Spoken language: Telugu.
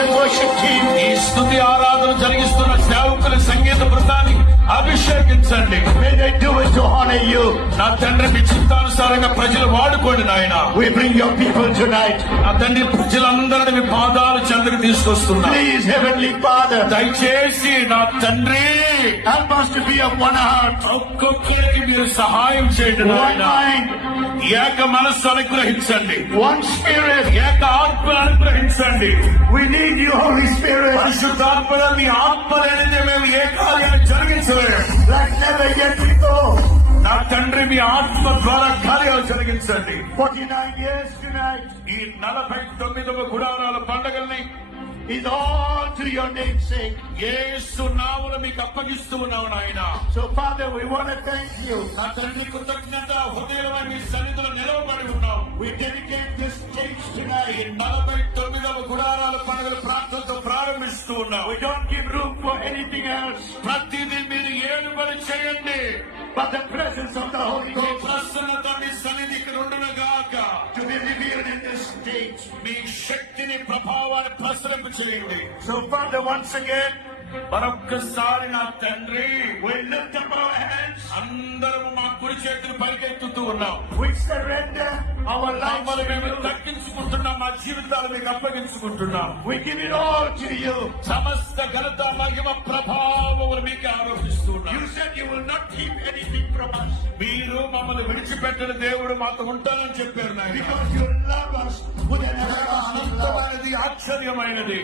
and worship team. ఈ స్తుతి ఆరాధన జరిగిస్తున్న సేవకుల సంగీత బృందాన్ని అభిషేకించండి. May they do it to honor you. నా తండ్రి మీ చిత్తానుసారంగా ప్రజలు వాడుకోండి నాయన. We bring your people tonight. నా తండ్రి ప్రజలందరినీ మీ పాదాలు చెంతకు తీసుకొస్తున్నా. Please, Heavenly Father, దయచేసి నా తండ్రి help us to be of one heart, ఒక్కొక్కరికి మీరు సహాయం చేయండి one నాయన. mind, ఏక మనస్సు అనుగ్రహించండి, one spirit. ఏక ఆత్మ అనుగ్రహించండి. We need you, Holy Spirit, పరిశుద్ధాత్మ మీ ఆత్మ లేనిదే మేము ఏ కార్యాలు జరిగించలేము. like never yet before. నా తండ్రి మీ ఆత్మ ద్వారా కార్యాలు జరిగించండి. 49 years tonight ఈ 49వ గుడారాల పండుగల్ని is all to your name's sake. యేసు నామమున మీకు అప్పగిస్తూ ఉన్నాము నాయన. So, Father, we want to thank you. నా తండ్రి కృతజ్ఞత హృదయమై మీ సన్నిధిలో నిలవబడి ఉన్నాం. We dedicate this stage ఈ tonight. 49వ గుడారాల పండుగల ప్రార్థనతో ప్రారంభిస్తూ ఉన్నాం. We don't give room for anything else ప్రతిదీ మీరు ఏలుబడి చేయండి. but the presence of the Holy me Ghost ప్రసన్నత మీ సన్నిధికి నుండునుగాక. to be revealed in this stage. మీ శక్తిని ప్రభావాన్ని ప్రసరింప చేయండి. So, Father, once again, మరొక్కసారి నా తండ్రి we lift up our hands. అందరము మా కుడి చేతులు పైకెత్తుతూ ఉన్నాం. We surrender our lives మమ్మల్ని to మేము you. తగ్గించుకుంటున్నాం, మా జీవితాలు మీకు అప్పగించుకుంటున్నాం. We give it all to you. సమస్త ఘనత మహిమ ప్రభావములు మీకు ఆరోపిస్తున్నాం. You said you will not keep anything from us మీరు మమ్మల్ని విడిచిపెట్టిన దేవుడు మాతో ఉంటానని చెప్పారు నాయన. because you love us with an everlasting love. అనంతమైనది, ఆశ్చర్యమైనది.